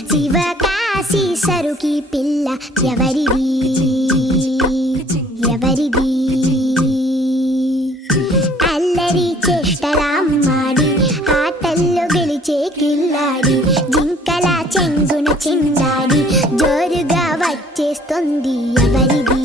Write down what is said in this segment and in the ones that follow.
శివకాశి సరుకి పిల్ల ఎవరిది ఎవరిది అల్లరి చేష్టలామ్మాడి ఆటల్లో గెలిచే కిల్లాడి జింకల చెంగున చిందాడి జోరుగా వచ్చేస్తుంది ఎవరిది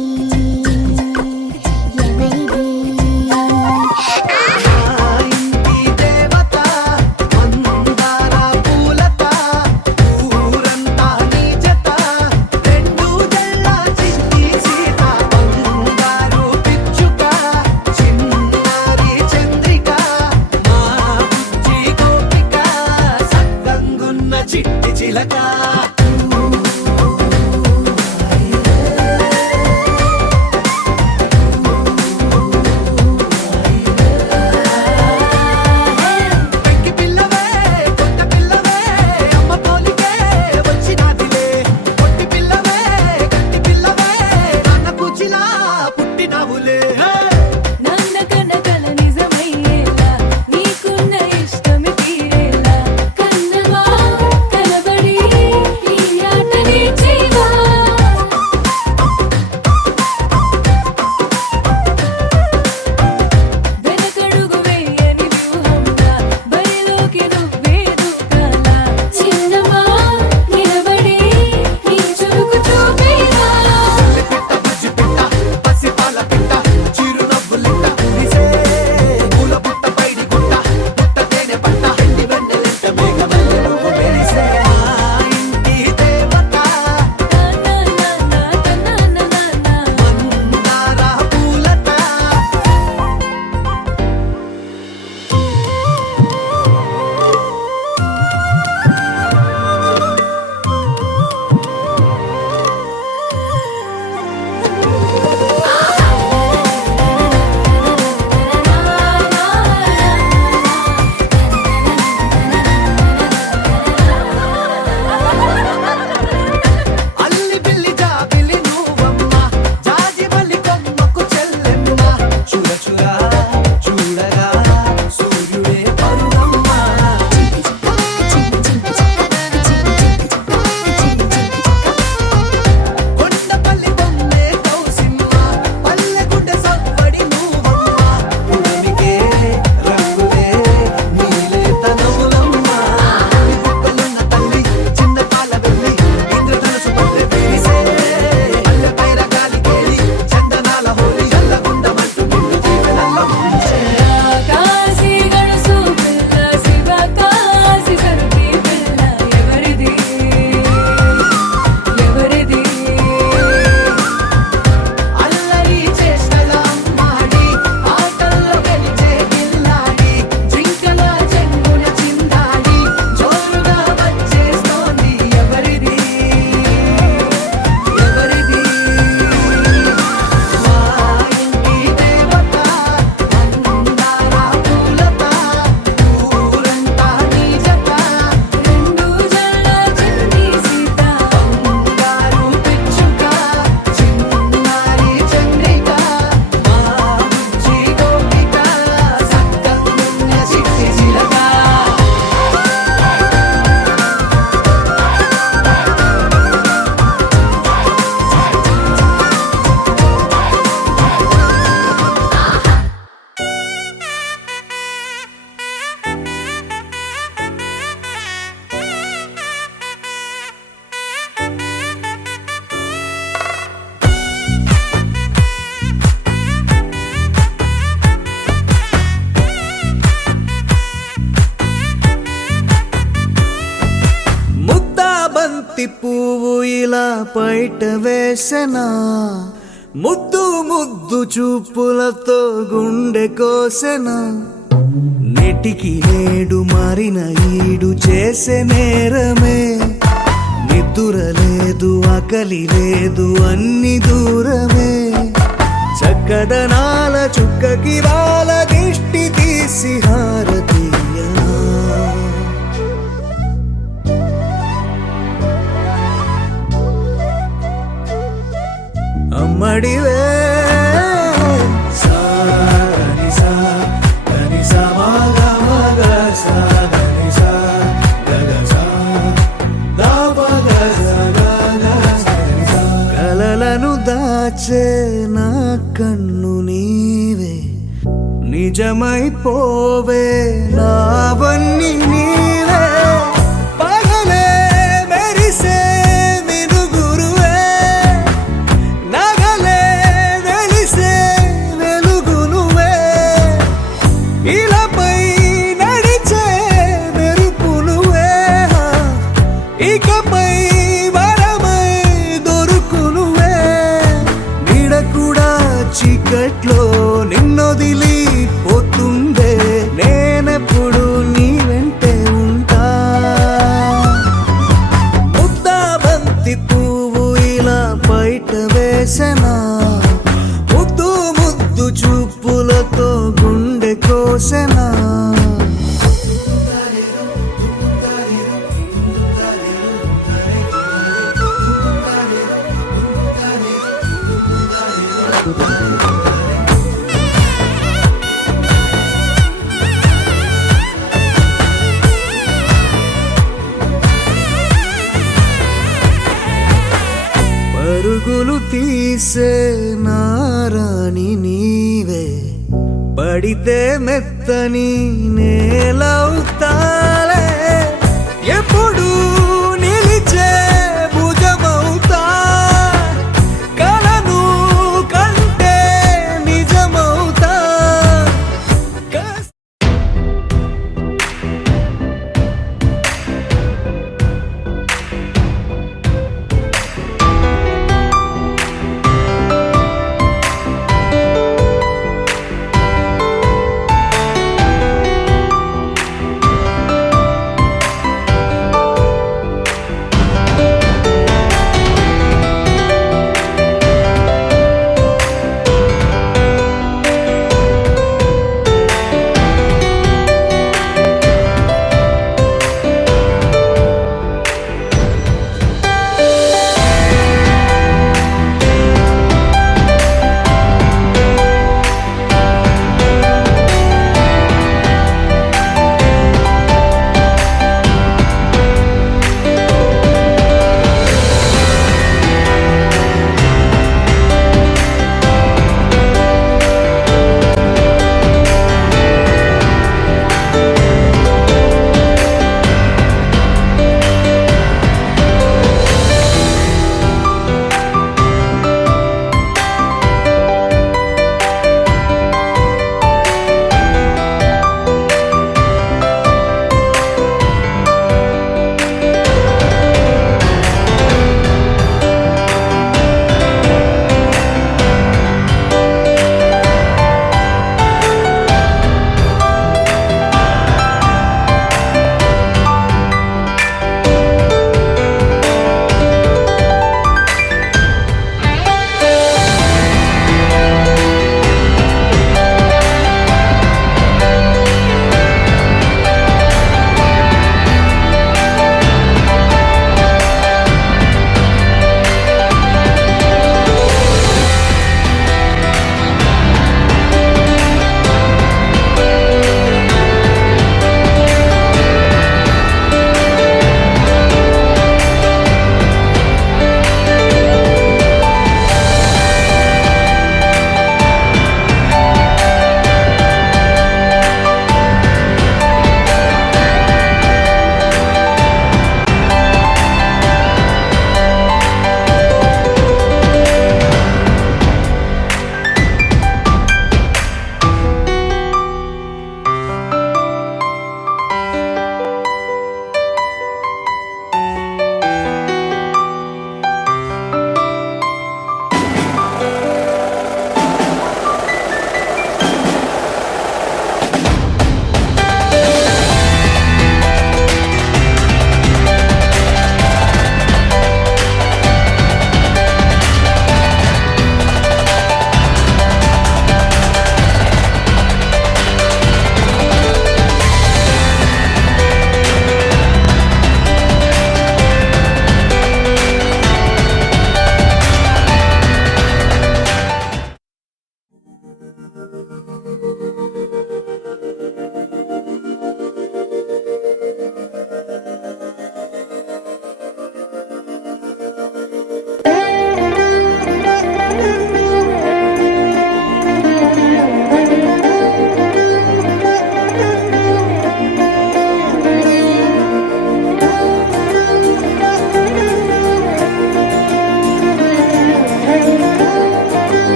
బంతి పువ్వు ఇలా పైట వేసెనా ముద్దు ముద్దు చూపులతో గుండె కోసెనా నెటికి నేడు మారిన ఈడు చేసే నేరమే నిద్ర లేదు ఆకలి లేదు అన్ని దూరమే చక్కదనాల చుక్కకి వాళ్ళ దిష్టి తీసి హారతీయనా అమ్మడివే Love కలలను దాచే నా కన్ను నీవే నిజమైపోవే నావన్నీ నీవే పగలే మెరిసే మినుగురువే నగలే వెలిసే వెలుగు నువ్వే ఇలాపై నడిచే మెరుపు నువ్వే ఇకపై వరమై దొరుకు నువ్వే నీడ కూడా చీకట్లో నిన్నొదిలి పోతుందే నేనెప్పుడు నీ వెంటే ఉంటా ముద్దా బంతి పువ్వు ఇలా బయట వేసెనా ముద్దు ముద్దు చూపులతో గుండె కోసెనా పరుగులు తీసే నారాణి నీవే పడితే మెత్తని నేలవుతాలే ఎప్పుడు నిలిచే భుజమవుతా కలను కంటే నిజమవుతా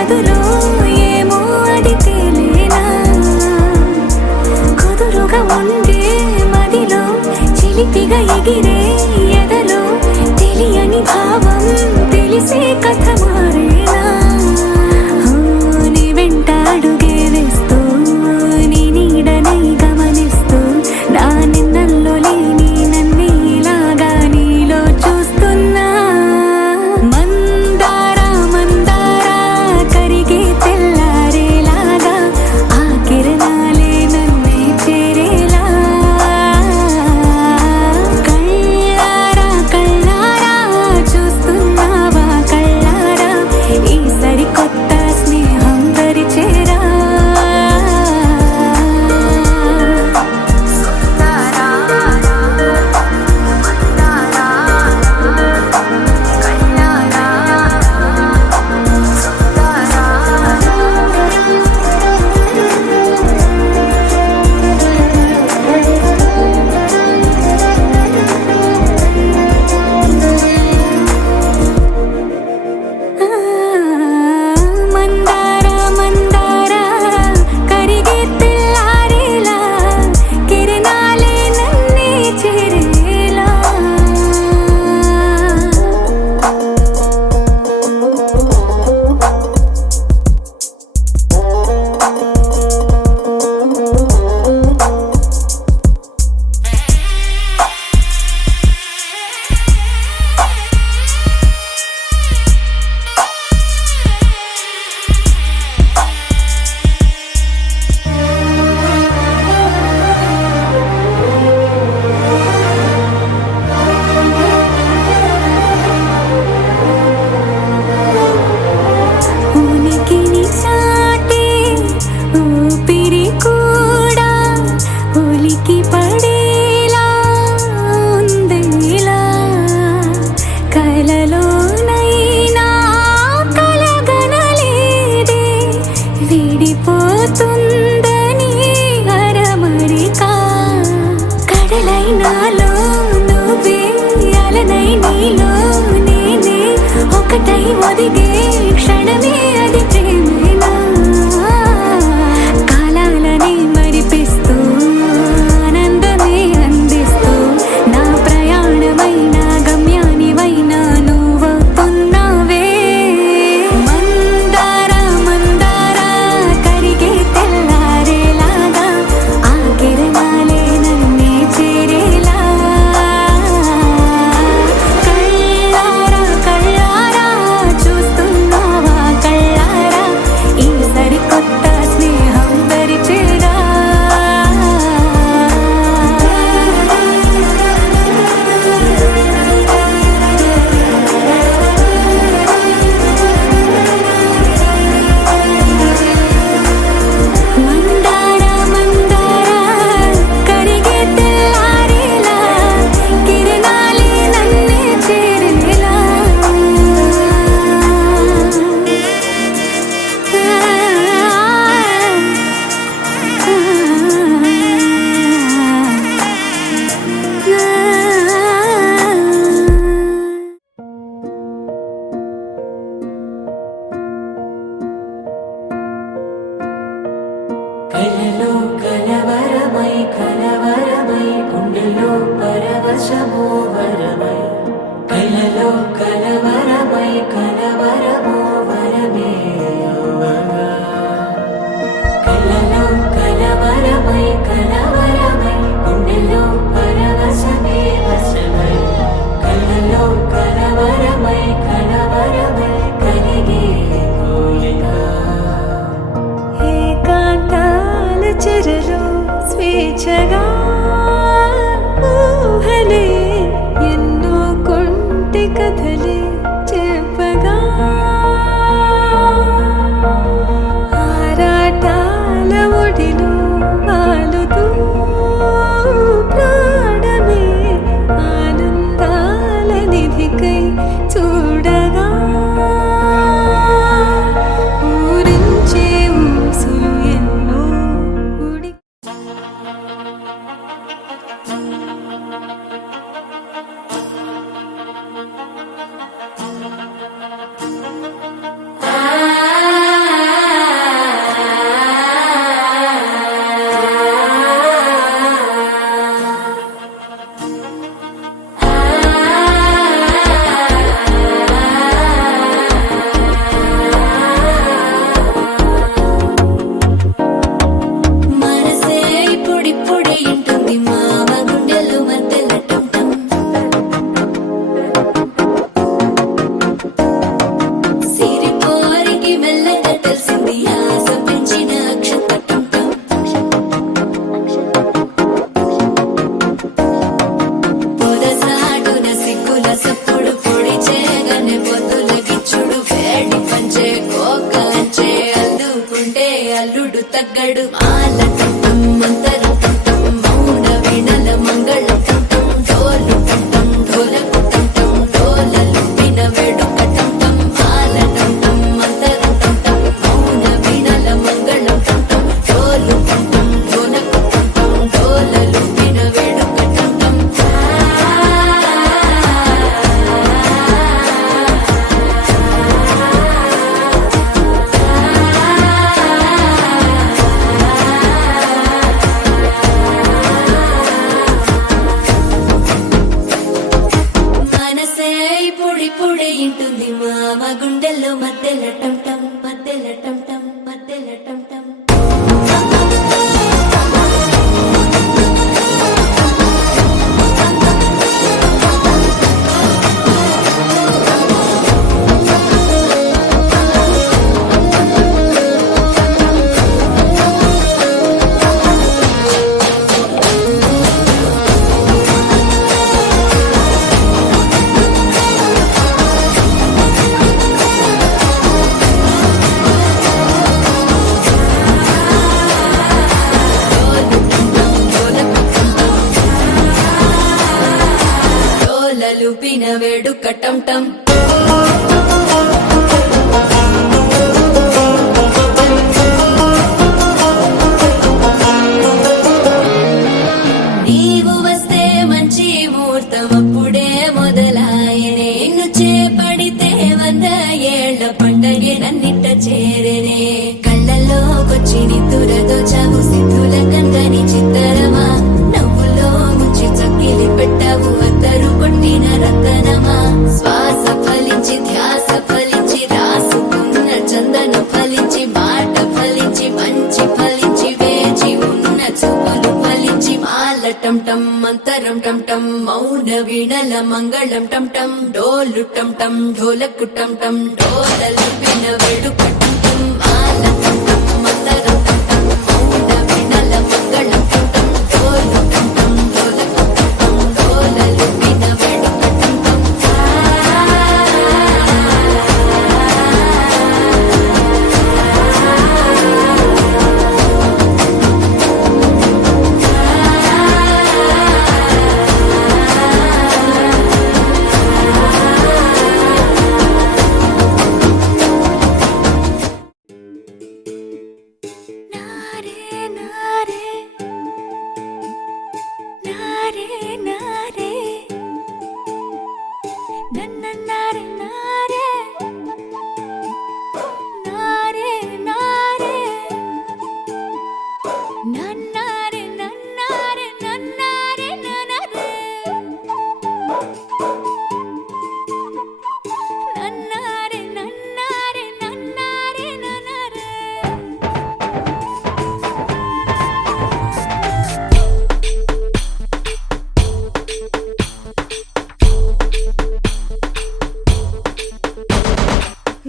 అదులో ఏమో అది తేలేనా కుదురుగా ఉండే మదిలో చిలిపిగా ఎగిరే ఎదలో తెలియని భావం తెలిసే కథ మారేనా నీ వెంట అడుగే వేస్తూ నీ నీడనై గమనిస్తూ నా నిన్నల్లో లేని నన్నే ఇలాగా నీలో చూస్తున్నా మందారా మందారా కరిగే తెల్లారేలాగా ఆ కిరణాలే నన్నే చేరేలా కళ్ళారా కళ్ళారా చూస్తున్నావా కళ్ళారా ఈ సరికొత్త స్నేహం పరిచేరా మందారా మందారా కరిగే తెల్లారేలా కిరణాలే నన్నే చేరేలా ఉనికిని చాటే ఊపిరి కూడా ఉలికి పడేలా ఉందేలా కలలోనైనా కలగనలేదే విడిపోతుందని అరమరిక కడలైనాలో నువ్వే అలనై నీలో నేనే ఒకటై ఒదిగే క్షణమే అది ప్రేమేనా కాలాలని మరిపిస్తూ ఆనందమే అందిస్తూ నా ప్రయాణమైన గమ్యానివైనా నువ్వవుతున్నావే మందారా మందారా కరిగే తెల్లారేలాగా ఆ కిరణాలే నన్నే చేరేలా కళ్ళారా కళ్ళారా చూస్తున్నావా కళ్ళారా ఈ సరికొత్త స్నేహం పరిచేరా మందారా మందారా కరిగే తెల్లారేలా కిరణాలే నన్నే చేరేలా కలలో కలవరమై కలవరమై గుండెలో పరవశమో వరమై కలలో కలవరమై కలవరమో వరమే అవ్వగా కలలో కలవరమై కలవరమై గుండెలో పరవశమే వశమై కలలో కలవరమై కలవరమై కలిగే కోరిక ఏకాంతాల చెరలో స్వేచ్ఛగా ఊహలే ఎన్నో లూపిన వేడుక టం టం నీవు వస్తే మంచి ముహూర్తం అప్పుడే మొదలాయనే నిన్ను చేపడితే 100 ఏళ్ల పండగే నన్నిట్ట చేరేనే కళ్ళల్లోకొచ్చి నిద్దురదో చావు సిద్ధుల కందని చిత్తరమా నవ్వులో ముంచి చక్కిలి పెట్టావు అద్దరు కొట్టిన రతనమా శ్వాస ఫలించి ధ్యాస ఫలించి రాసుకున్న చందను ఫలించి మాట ఫలించి మంచి ఫలించి వేచి ఉన్న చూపులు ఫలించి మాల టం టం మంతరం టం టం మౌన వీణల మంగళం టం టం డోలు టం టం ఢోలకు టం టం డోలలు విన వేడుక టం టం మాల టం టం మంతరం టం టం మౌన వీణల మంగళం టం టం డోలు టం టం ఢోలకు టం టం డోలలు విన వేడుక టం టం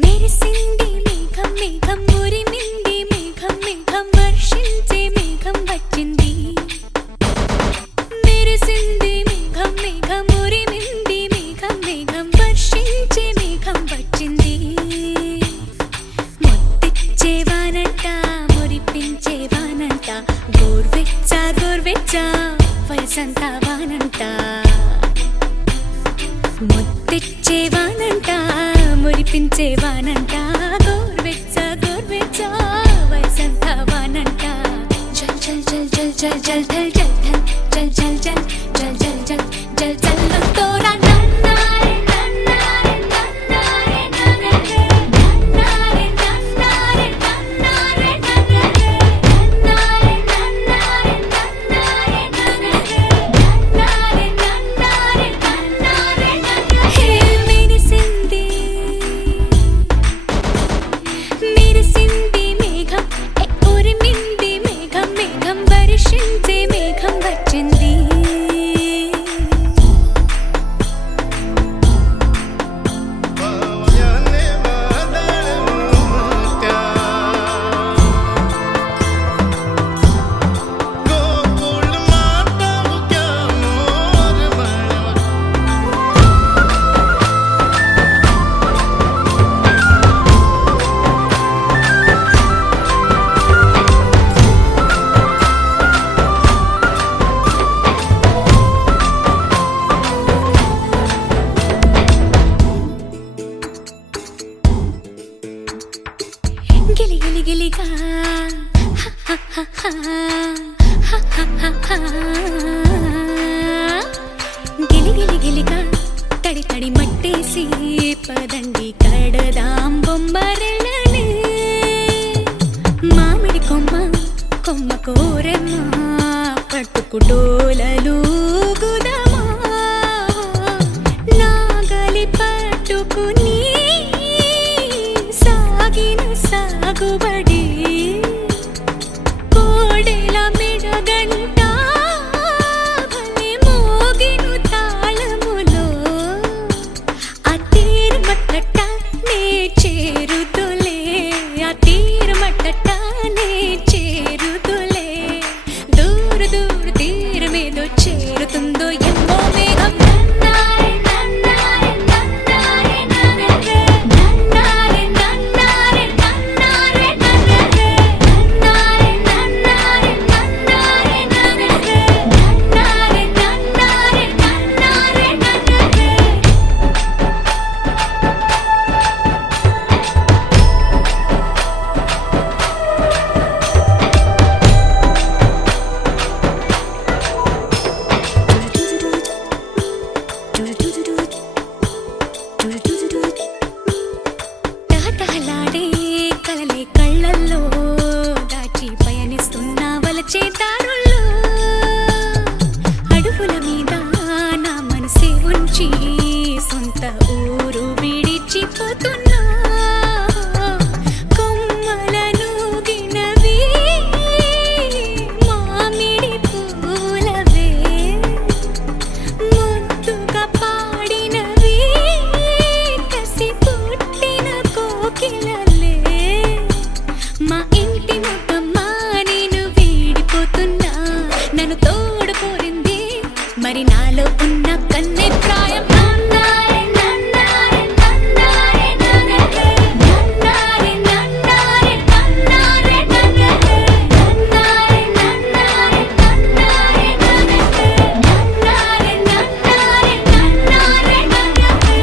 మెరిసింది మేఘం మేఘం మురిమింది మేఘం మేఘం వర్షించే మేఘం వచ్చింది మెరిసింది మేఘం మేఘం మురిమింది మేఘం మేఘం వర్షించే మేఘం వచ్చింది ముద్దిచ్చేవానంట మురిపించేవానంట గోర్వెచ్చ గోర్వెచ్చ వయసంతా వానంట ముద్దిచ్చేవానంట మురిపించేవానంట గోర్వెచ్చ గోర్వెచ్చ వయసంతా వానంట జల్ జల్ జల్ జల్ జల్ జల్ జల్ జల్ జల్ జల్ జల్ జల్ జల్ జల్ జల్ జల్ తోరా నన్నారే నన్నారే నన్నారే నన్నారే నన్నారే నన్నారే నన్నారే నన్నారే నన్నారే నన్నారే నన్నారే నన్నారే నన్నారే నన్నారే హే మెరిసింది మెరిసింది మేఘం ఉరిమింది మేఘం మేఘం వర్షించే మేఘం వచ్చింది గిలి గిలి గిలిగా గిలి గిలి గిలిగా తడి తడి మట్టేసి పదండి కడదాం బొమ్మరెళ్ళని మామిడి కొమ్మ కొమ్మ కోరెమ్మ పట్టుకు డోలలు గుదమా నాగలి పట్టుకుని సాగిన సాగుబడి కోడెల మెడగంట భలే మోగిను తాళములో ఆ తీర్మట్టట నే చేరుతులే ఆ తీర్మట్టట నే చేరుతులే దూర దూర తీరమేదో విడిచి సొంత ఊరు విడిచిపోతున్నా కొమ్మలను గినవి మామిడి పూలవే ముద్దుగా పాడినవి కసి పుట్టిన కోకిలలే మా ఇంటి ముద్దమ్మ నేను వీడిపోతున్నా నన్ను తోడు కోరింది మరి నాలో ఉన్న కన్నె ప్రాయం నన్నారే నన్నారే నన్నారే నన్నారే నన్నారే నన్నారే నన్నారే నన్నారే నన్నారే నన్నారే నన్నారే నన్నారే నన్నారే నన్నారే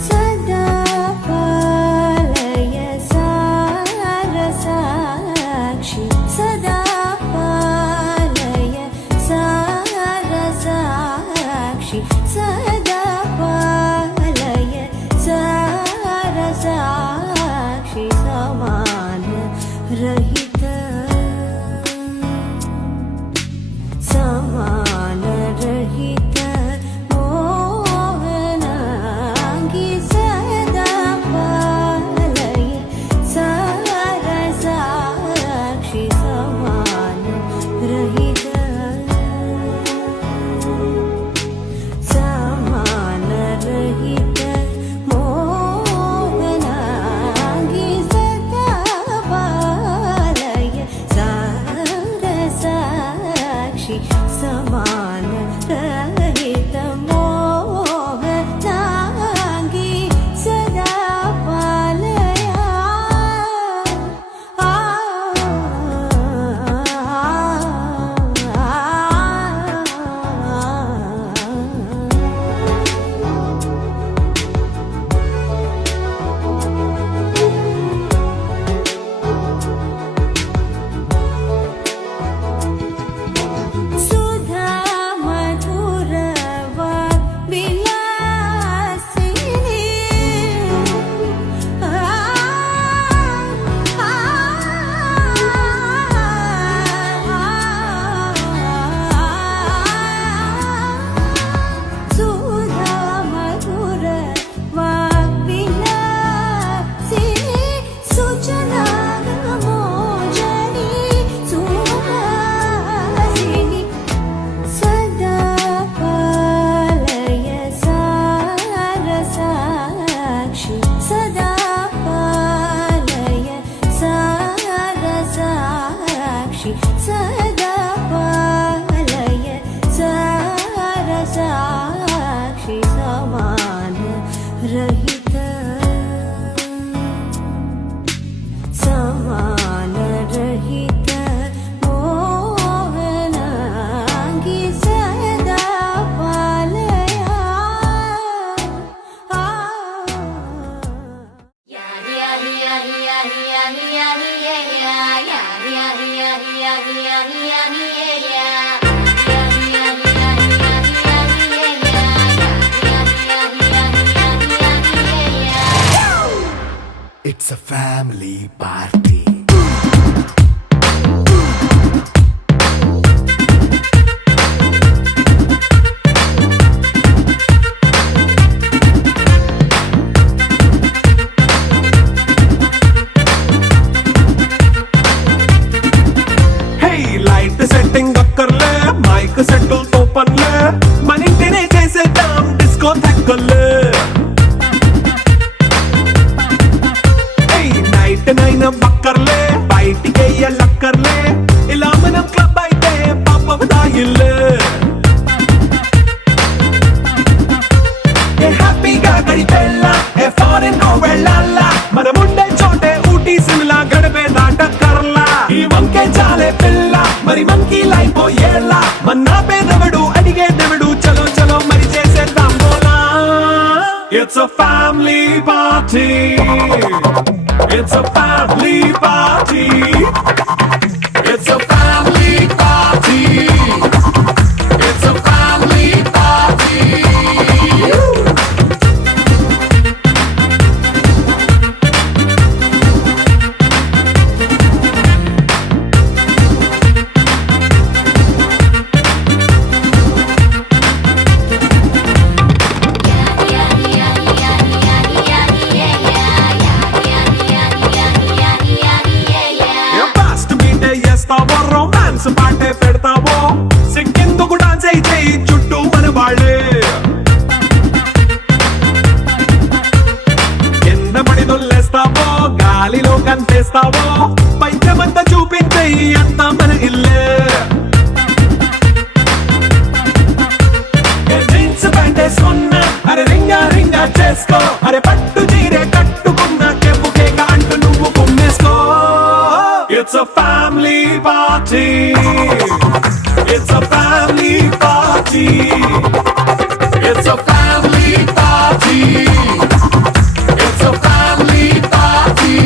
సదా పాలయ సారసాక్షి సదా పాలయ సారసాక్షి సదా పాలయ సారసాక్షి సమాన రహిత సమాన రహిత మోహనాంగి సదా పాలయ సారసాక్షి సమాన రహిత సమాన రహిత మోహనాంగి సదా పాలయ సారసాక్షి సమాన రహిత మోహనాంగి సదా పాలయ సుధా మధుర విలాసిని సుధా మధుర విలాసిని సుజనా మోజని సుహాసిని సదా పాలయ సారసాక్షి సదా పాలయ సారసాక్షి సదా పాలయ సారసాక్షి సమాన రహిత సమాన రహిత మోహనాంగి సదా పాలయ It's a family party. Hey, light setting అక్కర్లే మంకీ లైపోయేలా మన్నా పేదవడు అడిగేదెవడు చలో చలో మరి చేసేద్దాం బోలా It's a family party It's a family party It's a family party It's a family party fast మీటే చేస్తావో రొమాన్స్ పాటే పెడతావో సిక్కిందుకు డాన్స్ అయితే చుట్టూ మన వాళ్ళే కింద పడి దొల్లేస్తావో గాలిలో కనిపిస్తావో పైచమంతా చూపించే అంతా మన ఇల్లే జీన్స్ ప్యాంట్ వేసుకున్నా అరే రింగా రింగా చేసుకో అరే పట్టు చీరే కట్టుకున్నా కెప్పు కేక అంటూ నువ్వు కుమ్మేసుకో It's a family party It's a family party It's a family party It's a family party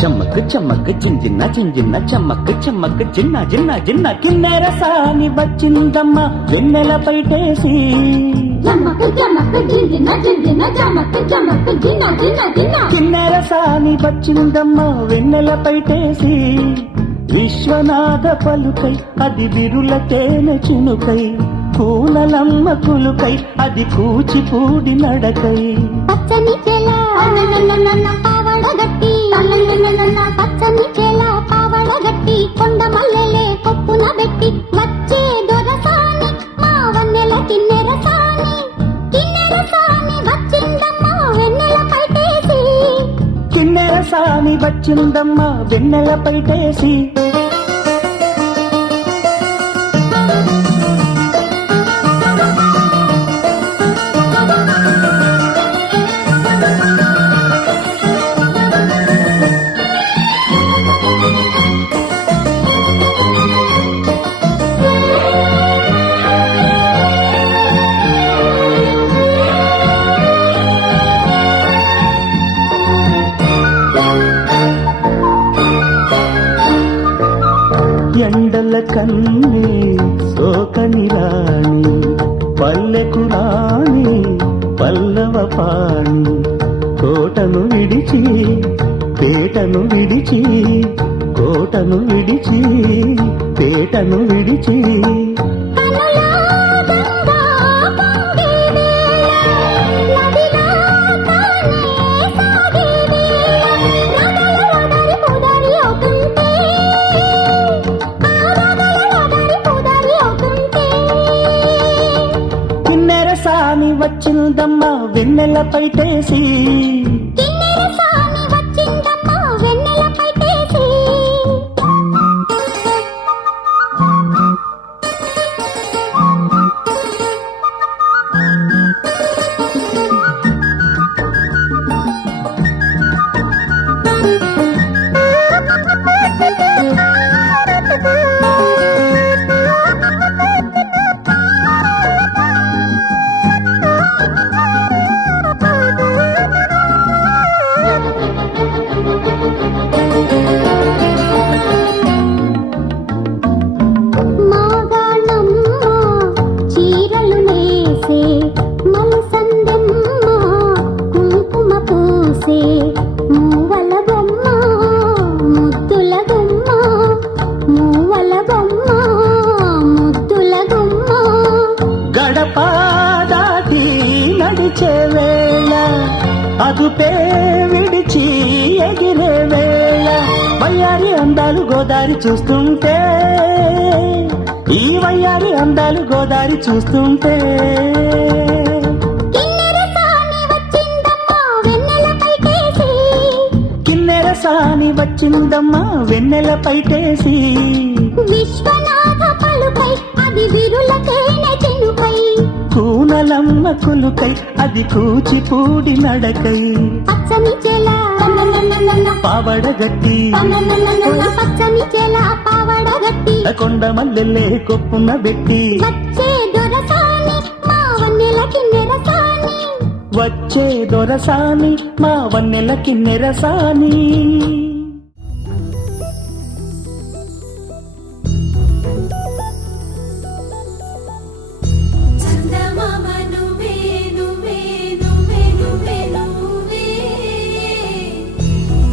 Chammak Chammak చింజిన్న చింజిన్న Chammak Chammak చిన్న చిన్న చిన్న కిన్నెర సాని వచ్చిందమ్మ వెన్నెల పైటేసి కిన్నెర సాని వచ్చిందమ్మ వెన్నెల పైటేసి విశ్వనాథ పలుకై అది విరుల తేనె చినుకై కూనలమ్మ కులుకై అది కూచిపూడి నడకై పచ్చని చెల పావడగట్టి పచ్చని చెల పావడగట్టి కొండ మల్లెలే కొప్పున పెట్టి వచ్చే దొరసాని మా వన్నెల కిన్నెర సాని వచ్చిందమ్మ వెన్నెల పైటేసి కిన్నెర సాని వచ్చిందమ్మ వెన్నెల పైటేసి ఎండల కన్నే సోకని రాణి పల్లెకు రాణి పల్లవ పాణి కోటను విడిచి పేటను విడిచి కోటను విడిచి పేటను విడిచి కిన్నెర సాని వచ్చిందమ్మ వెన్నెల పైటేసి గడప దాటి నడిచే వేళ అదుపే విడిచి ఎగిరే వేళ వయ్యారి అందాలు గోదారి చూస్తుంటే ఈ వయ్యారి అందాలు గోదారి చూస్తుంటే కిన్నెర సాని వచ్చిందమ్మ వెన్నెల పైటేసి విశ్వనాథ పలుకై అది విరుల తేనె చినుకై కూనలమ్మ కులుకై అది కూచిపూడి నడకై పచ్చని చెల పావడగట్టి పచ్చని చెల పావడగట్టి కొండ మల్లెల్లే కొప్పున పెట్టి వచ్చే దొరసాని మా వన్నెల కిన్నెర సాని వచ్చే దొరసాని మా వన్నెల కిన్నెర సాని చందమామ నువ్వే నువ్వే నువ్వే నువ్వే నువ్వే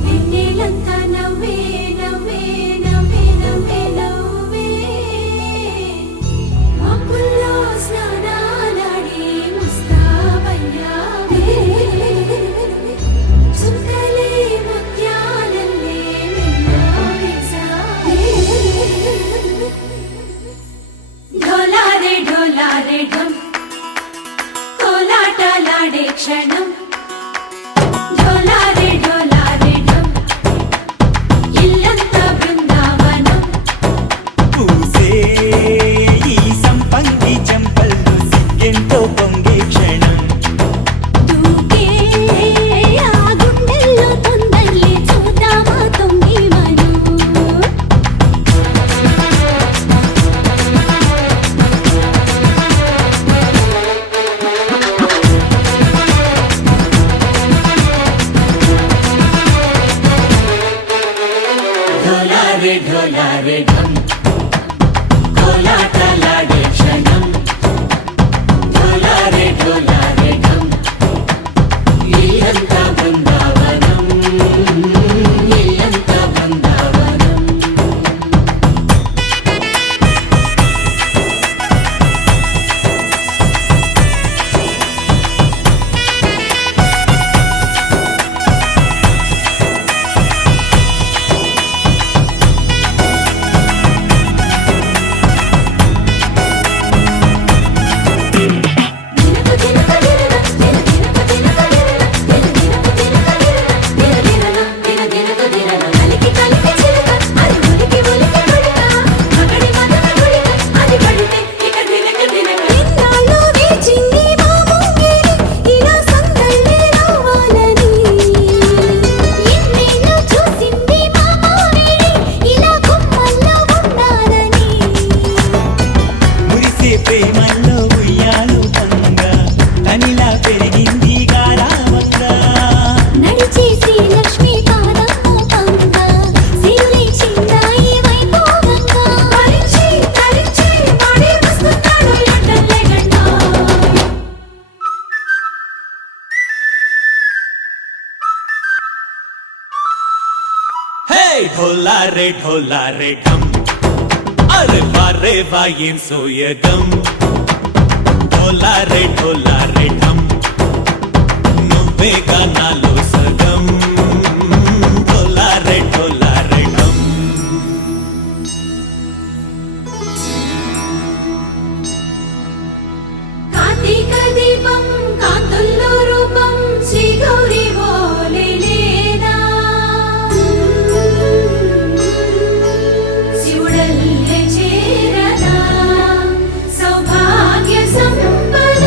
వెన్నెలంతా నవ్వే నవ్వే నవ్వే నవ్వే నవ్వే మబ్బుల్లో స్నానాలాడి ముస్తాబయ్యావే చుక్కలే ముత్యాలల్ల ఢోలారే ఢోలారే ఢం కోలాటలాడే క్షణం ఢోలారే ఢోలారే ఢం ఇల్లంతా బృందావనం ఇల్లంతా బృందావనం ఇన్నాళ్ళు వేచింది మా ముంగిరి ఇలా సందళ్ళే రావాలని ఇన్నేళ్ళు చూసింది మా మామిడి ఇలా గుమ్మల్లో ఉండాలని మురిసే ప్రేమల్లో ఉయ్యాలు పంగా తనిలా పెరిగింది గారావంగా నడిచే శ్రీలక్ష్మి పాదమ్మ పంగా సిరులే చిందాయి వైభోగంగా తరించి తరించి వాడే వస్తున్నాడు లండన్లే గంటా హే ఢోలారే ఢోలారే ఢం అరే వారే వాయిం సోయగం ఢోలారే ఢోలారే ఢం నువ్వే గానాలో సగం ఢోలారే ఢోలారే ఢం కార్తీక దీపం కాంతుల్లో రూపం శ్రీ గౌరీ ఓలేనా శివుడల్లే చేరదా సౌభాగ్య సంపద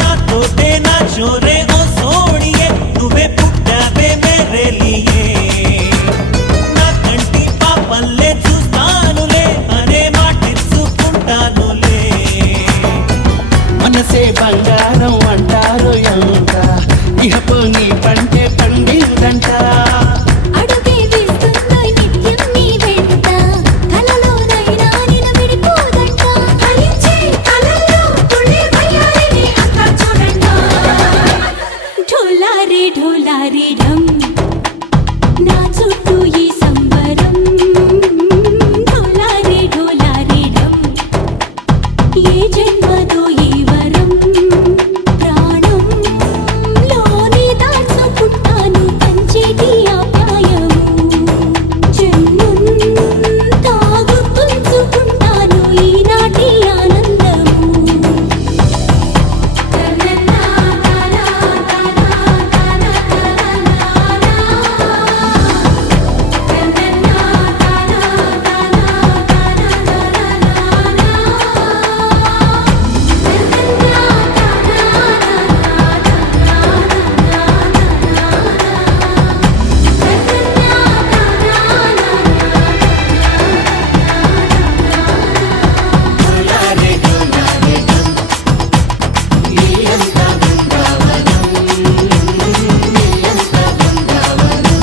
నా తోటే నా చోరే ఓ సోడియే నువ్వే పుట్టావే మేరే లియే నా కంటి పాపల్లే చూస్తానులే అనే మాటిచ్చుకుంటానులే మనసే బంగారం అంటారు ఎంత ఇహపు నీ పంటే పండిందంట అడుగే వేస్తుందో నిత్యం నీ వెంట కలలోనైనా నిలబడిపోదంట ఫలించే కలల్లో తుళ్ళే వయ్యారిని అంతా చూడంట ఢోలారే ఢోలారే ఢం నా చుట్టూ ఈ సంబరం ఢోలారే ఢోలారే ఢం ఏ జన్మదో ఈ వరం ప్రాణం లోని దాచుకుంటాను పంచేటి ఆప్యాయము జన్మంతా గుర్తుంచుకుంటాను ఈనాటి ఆనందము ఢోలారే ఢోలారే ఢం ఇల్లంతా బృందావనం ఇల్లంతా బృందావనం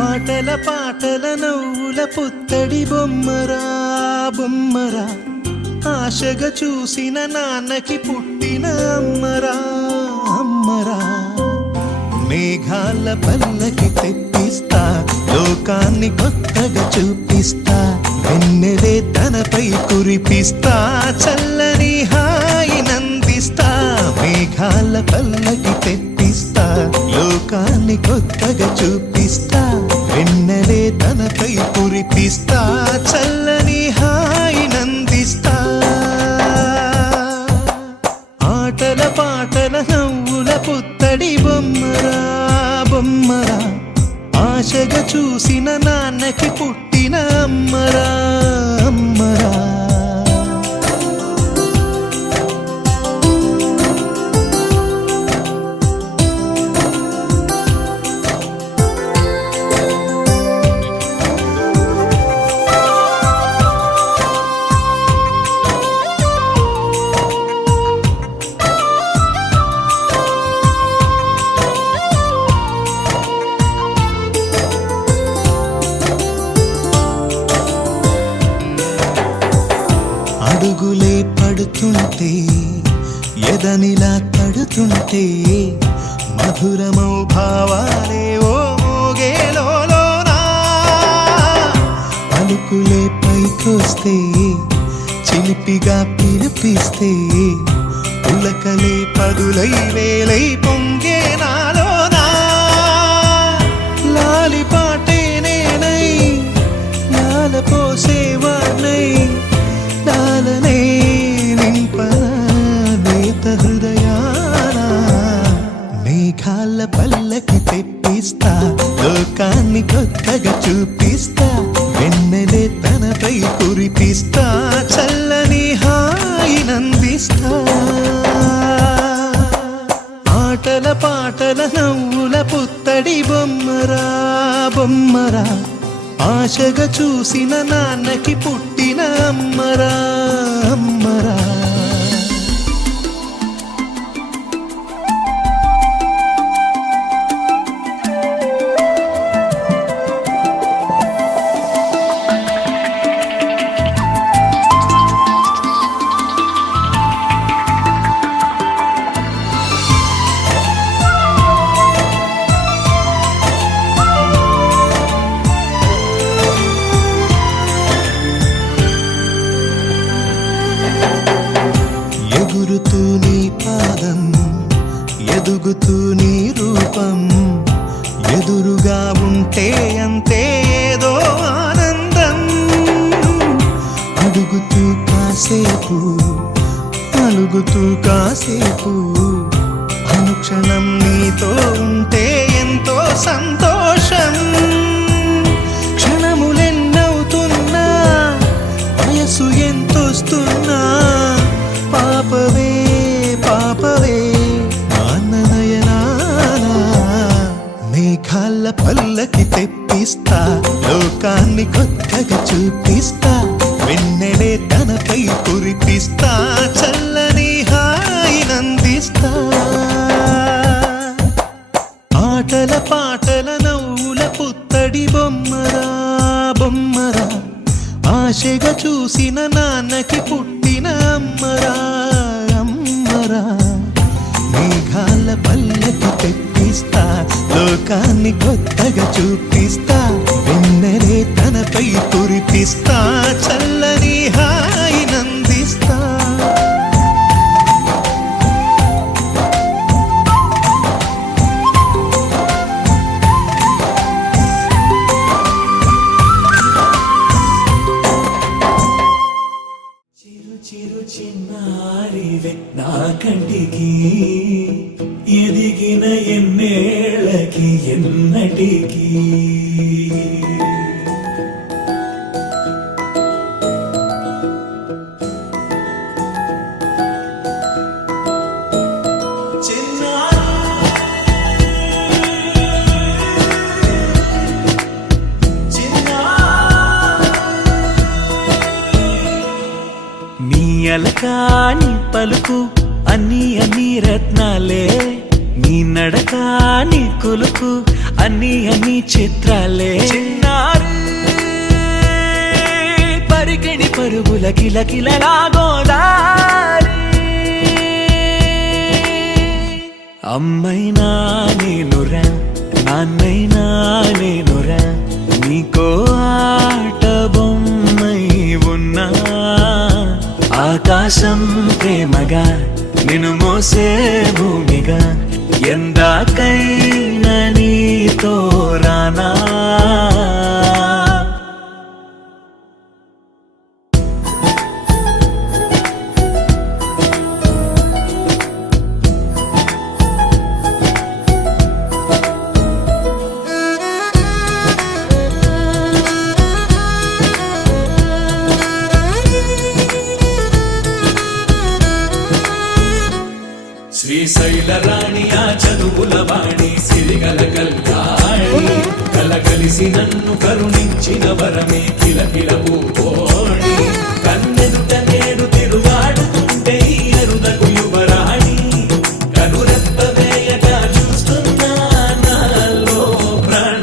ఆటల పాటల నవ్వుల పుత్తడి బొమ్మరా బొమ్మరా ఆశగా చూసిన నాన్నకి పుట్టిన అమ్మరా అమ్మరా మేఘాల పల్లకి తెప్పిస్తా లోకాన్ని కొత్తగా చూపిస్తా వెన్నెలే తనపై కురిపిస్తా చల్లని హాయి నందిస్తా మేఘాల పల్లకి తెప్పిస్తా లోకాన్ని కొత్తగా చూపిస్తా వెన్నెలే తనపై కురిపిస్తా చల్లని హాయి నందిస్తా ఆటల పాటల నవ్వుల పుత్తడి బొమ్మరా బొమ్మరా ఆశగా చూసిన నాన్నకి పుట్టిన అమ్మరా అమ్మరా అడుగులే పడుతుంటే ఎదనిలా తడుతుంటే మధురమౌ భావాలే ఓ మోగేలోనా పలుకులే పైకొస్తే చిలిపిగా పిలిపిస్తే పులకలే పదులై వేలై పొంగే నాలోనా లాలి పాటే నేనై లాల పోసేవాణ్ణై లాలనే నింపనేత హృదయాన మేఘాల పల్లకి తెప్పిస్తా లోకాన్ని కొత్తగా చూపిస్తా వెన్నెలే తనపై కురిపిస్తా చల్లని హాయినందిస్తా ఆటల పాటల నవ్వుల పుత్తడి బొమ్మరా బొమ్మరా ఆశగా చూసిన నాన్నకి పుట్టిన అమ్మరా అమ్మరా ఎగురుతూ నీ పాదం ఎదుగుతూ నీ రూపం ఎదురుగా ఉంటే అంతే ఏదో ఆనందం అడుగుతూ కాసేపు అలుగుతూ కాసేపు అనుక్షణం నీతో ఉంటే ఎంతో సంతోషం క్షణములెన్నవుతున్నా వయసు ఎంతొస్తున్నా పాపవే పాపవే నాన్ననయనానా మేఘాల పల్లకి తెప్పిస్తా లోకాన్ని కొత్తగా చూపిస్తా వెన్నెలే తనపై కురిపిస్తా చల్లని హాయినందిస్తా ఆటల పాటల నవ్వుల పుత్తడి బొమ్మరా బొమ్మరా ఆశగా చూసిన నాన్నకి పుట్టిన అమ్మరా అమ్మరా మేఘాల పల్లకి తెప్పిస్తా లోకాన్ని కొత్తగా చూపిస్తా వెన్నెలే తనపై కురిపిస్తా చల్లని హాయినందిస్తా చిరు చిన్నారివే నా కంటికి ఎదిగిన ఎన్నేళ్ళకి ఎన్నటికి అలకాని పలుకు అన్ని అన్ని రత్నాలే నీ నడకాని కులుకు అన్ని అన్ని చిత్రాలే చిన్నారు పరికిణి పరుగుల కిలకిలలాగోదారి అమ్మైనా నేనురా నాన్నైనా నేనురా నీకో ఆట బొమ్మై ఉన్నా ఆకాశం ప్రేమగా నిన్ను మోసే భూమిగా ఎందాకైనా నీతో రానా శ్రీశైల రాణి ఆ చదువుల వాణి సిరిగల కల్యాణి కలగలిసి నన్ను కరుణించిన వరమే కిలకిల పూకోణి కన్నెదుట నేడు తిరుగాడుతుంటే ఈ అరుదకు యువరాణి కనురెప్ప వేయగా చూస్తున్నా నాలో ప్రాణ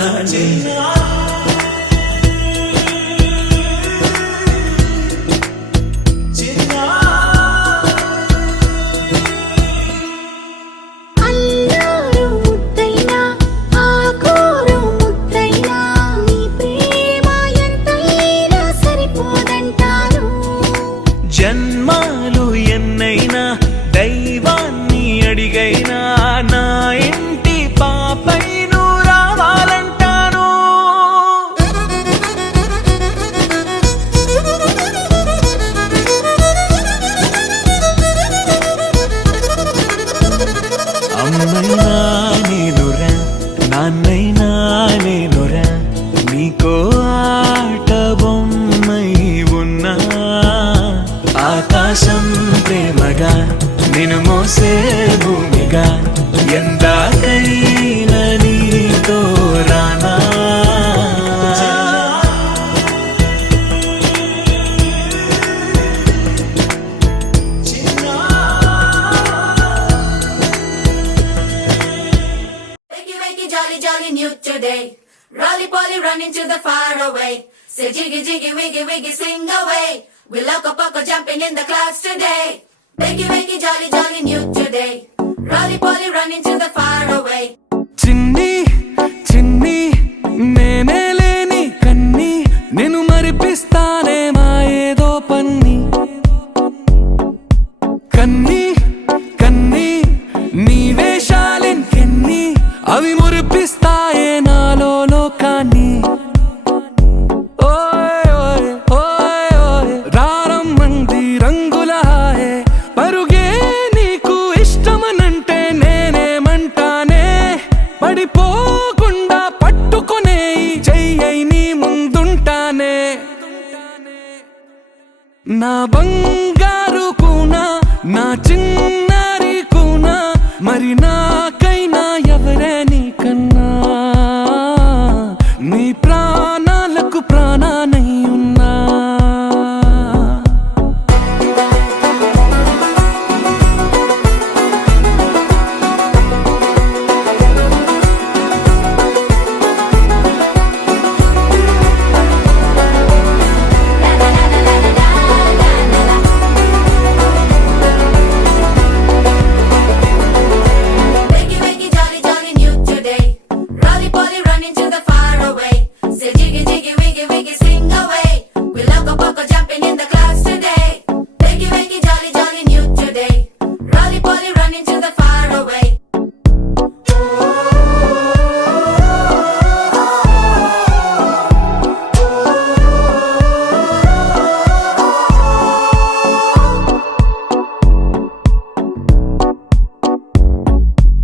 అల్లారు ముద్దైనా ఆకూరు ముద్దైనా నీ ప్రేమ ఎంతైనా సరిపోదంటారు జన్మాలు ఎన్నైనా దైవాన్ని అడిగైనా నా ఇంటి పాపై నువ్వు రావాలంటాను అమ్మైనా నేనురా నాన్నైనా నేనురా నీకో ఆట బొమ్మై ఉన్నా ఆకాశం ప్రేమగా నిన్ను మోసే భూమిగా ఎందాకైనా నీతో రానా Wakey, wakey, jolly, jolly, new today. Rolly poly, running to the far away. Say jiggy, jiggy, wiggy, wiggy, sing away. We loco poco jumping in the clouds today. Wakey, wakey, jolly, jolly, new today. Rolly poly, running to the far away. చిన్ని చిన్ని నేనే లేని కన్ని నేను మరిపిస్తానే మా ఏదో పన్ని కన్ని కన్ని నీ వేషాలెన్కెన్ని అవి మురిపిస్తాయే నాలో లోకాన్ని ఓయ్ ఓయ్ ఓయ్ ఓయ్ రారమ్మంది రంగుల హాయే పరుగే నీకు ఇష్టమనంటే నేనేమంటానే పడిపోకుండా పట్టుకునే చెయ్యై నీ ముందుంటానే నా బంగారు కూనా నా చిన్నారి కూనా మరి నాకైనా ఎవరే నీకన్నా నీ ప్రాణాలకు ప్రాణానై ఉన్నా Wakey, wakey, jolly, jolly, new today. Rolly poly, running to the far away. Say jiggy, jiggy, wiggy, wiggy, sing away. We loco poco jumping in the clouds today. Wakey, wakey, jolly, jolly, new today. Rolly poly, running to the far away.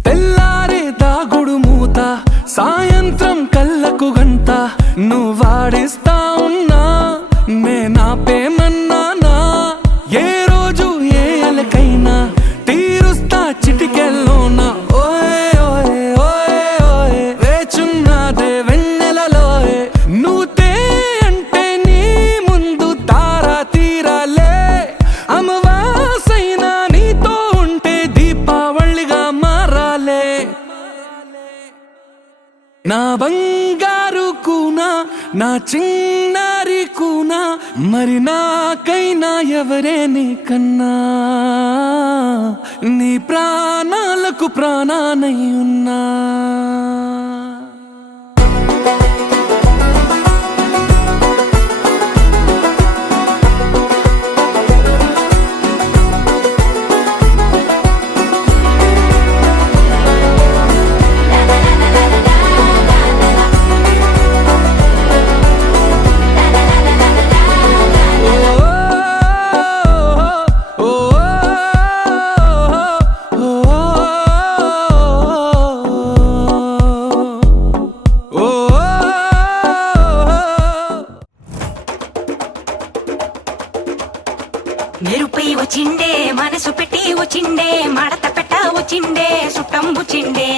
తెల్లారే దాగుడు మూత సాయంత్రం కళ్ళకు గంట నువ్వు వాడిస్తా ఉన్నా నేనాపేమన్నానా ఏ రోజు ఏ అలకైనా తీరుస్తా చిటికెల్లోనా ఓయ్ ఓయ్ ఓయ్ ఓయ్ వేచున్నదే వెన్నెలలోయే నువ్వుతే అంటే నీ ముందు తారా తీరాలే అమవాసైనా నీతో ఉంటే దీపావళిగా మారాలే నా బంగారు కూనా నా చిన్నారి కూనా మరి నాకైనా ఎవరే నీకన్నా నీ ప్రాణాలకు ప్రాణానై ఉన్నా ఓ వచ్చిండే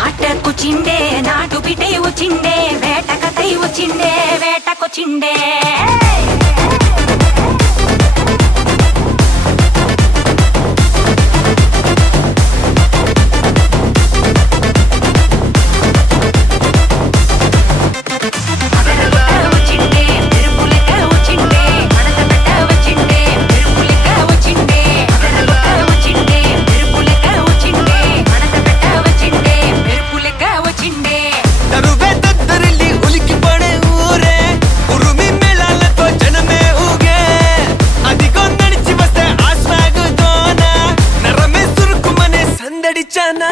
ఆటకొచ్చిండే నాటు బిడ్డ వచ్చిండే వేటకతై వచ్చిండే వేటకొచ్చిండే తరువే దద్దరిల్లి ఉలికి పడే ఊరే ఉరుమి మేళాలతో జనమే ఊగే అదిగో నడిచి వస్తే ఆ స్వాగ్ దోన నరమే సురుకుమనే సందడి చానా